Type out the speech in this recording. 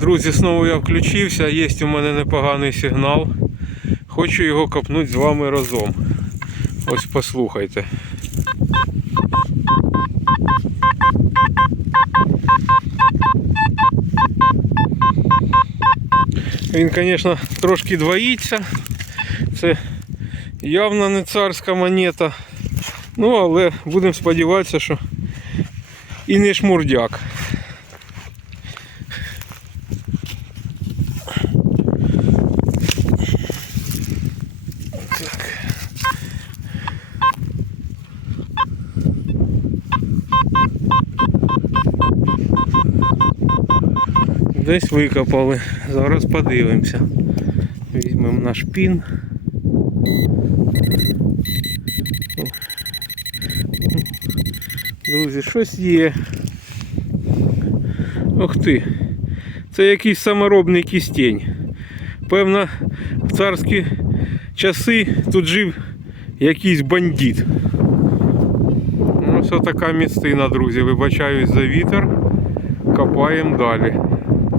Друзі, знову я включився, є у мене непоганий сигнал. Хочу його копнути з вами разом. Ось послухайте. Він, звісно, трошки двоїться. Це явно не царська монета. Ну, але будемо сподіватися, що і не шмурдяк. Так. Десь викопали. Зараз подивимося. Візьмемо наш пін. Друзі, щось є. Ох ти. Це якийсь саморобний кістень. Певно, в царські часи тут жив якийсь бандит. Ну, Ось така містина, друзі. Вибачаюсь за вітер. Копаємо далі.